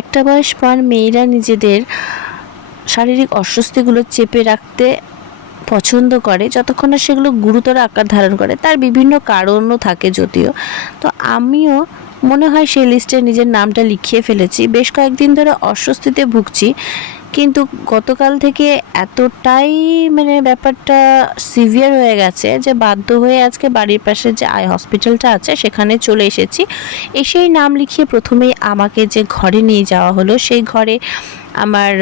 একটা বয়স পর মেয়েরা নিজেদের শারীরিক অস্বস্তিগুলো চেপে রাখতে পছন্দ করে যতক্ষণ না সেগুলো গুরুতর আকার ধারণ করে। তার বিভিন্ন কারণও থাকে যদিও। তো আমিও মনে হয় সেই লিস্টে নিজের নামটা লিখিয়ে ফেলেছি। বেশ কয়েকদিন ধরে অস্বস্তিতে ভুগছি, কিন্তু গতকাল থেকে এতটাই ব্যাপারটা সিভিয়ার হয়ে গেছে যে বাধ্য হয়ে আজকে বাড়ির পাশে যে আই হসপিটালটা আছে সেখানে চলে এসেছি। এসেই নাম লিখিয়ে প্রথমেই আমাকে যে ঘরে নিয়ে যাওয়া হলো, সেই ঘরে আমার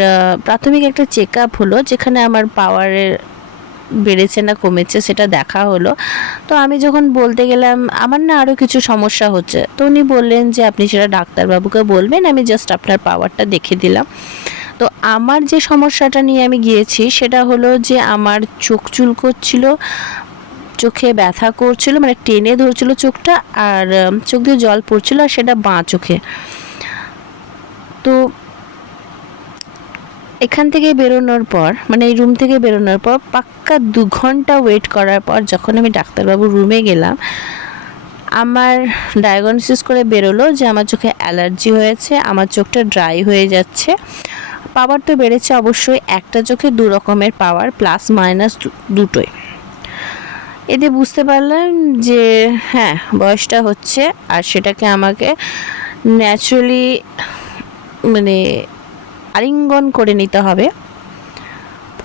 প্রাথমিক একটা চেক আপ হলো, যেখানে আমার পাওয়ারের বেড়েছে না কমেছে সেটা দেখা হলো। তো আমি যখন বলতে গেলাম আমার না আরও কিছু সমস্যা হচ্ছে, তো উনি বললেন যে আপনি সেটা ডাক্তারবাবুকে বলবেন, আমি জাস্ট আপনার পাওয়ারটা দেখে দিলাম। তো আমার যে সমস্যাটা নিয়ে আমি গিয়েছি সেটা হলো যে আমার চোখ চুলকোচ্ছিল, চোখে ব্যথা করছিল, টেনে ধরছিল চোখটা, আর চোখ দিয়ে জল পড়ছিল, আর সেটা বাঁ চোখে। তো এখান থেকে বেরোনোর পর এই রুম থেকে বেরোনোর পর পাক্কা 2 ঘন্টা ওয়েট করার পর যখন আমি ডাক্তারবাবুর রুমে গেলাম, আমার ডায়াগনোসিস করে বেরোলো যে আমার চোখে অ্যালার্জি হয়েছে, আমার চোখটা ড্রাই হয়ে যাচ্ছে। পাওয়ার তো বেড়েছে অবশ্যই, একটা চোখে 2 রকমের পাওয়ার, প্লাস মাইনাস দুটোই। এতে বুঝতে পারলাম যে হ্যাঁ, বয়সটা হচ্ছে, আর সেটাকে আমাকে ন্যাচারালি আলিঙ্গন করে নিতে হবে,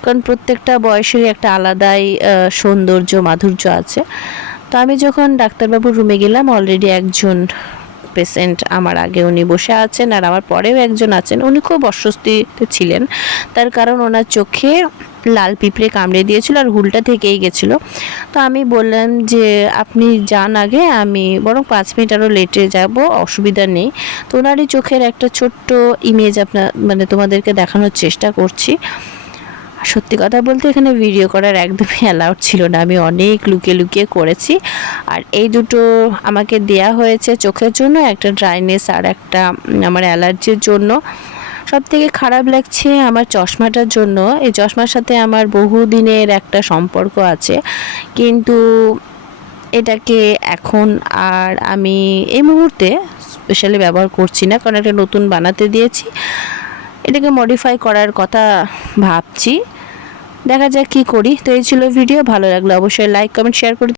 কারণ প্রত্যেকটা বয়সেরই একটা আলাদাই সৌন্দর্য মাধুর্য আছে। তো আমি যখন ডাক্তারবাবুর রুমে গেলাম, অলরেডি একজন পেশেন্ট আমার আগে উনি বসে আছেন, আর আমার পরেও একজন আছেন। উনি খুব অস্বস্তিতে ছিলেন, তার কারণ ওনার চোখে লাল পিঁপড়ে কামড়ে দিয়েছিল আর হুলটা থেকেই গেছিলো। তো আমি বললাম যে আপনি যান আগে, আমি বরং 5 মিনিট আরও লেটে যাব, অসুবিধা নেই। তো ওনারই চোখের একটা ছোট্ট ইমেজ তোমাদেরকে দেখানোর চেষ্টা করছি। সত্যি কথা বলতে এখানে ভিডিও করার একদমই অ্যালাউড ছিল না, আমি অনেক লুকিয়ে লুকিয়ে করেছি। আর এই দুটো আমাকে দেয়া হয়েছে চোখের জন্য, একটা ড্রাইনেস আর একটা আমার অ্যালার্জির জন্য। সব থেকে খারাপ লাগছে আমার চশমাটার জন্য। এই চশমার সাথে আমার বহুদিনের একটা সম্পর্ক আছে, কিন্তু এটাকে এখন আর আমি এই মুহূর্তে স্পেশালি ব্যবহার করছি না, কারণ একটা নতুন বানাতে দিয়েছি। এটাকে মডিফাই করার কথা ভাবছি, দেখা যাক কী করি। তো এই ছিল ভিডিও, ভালো লাগলে অবশ্যই লাইক কমেন্ট শেয়ার করে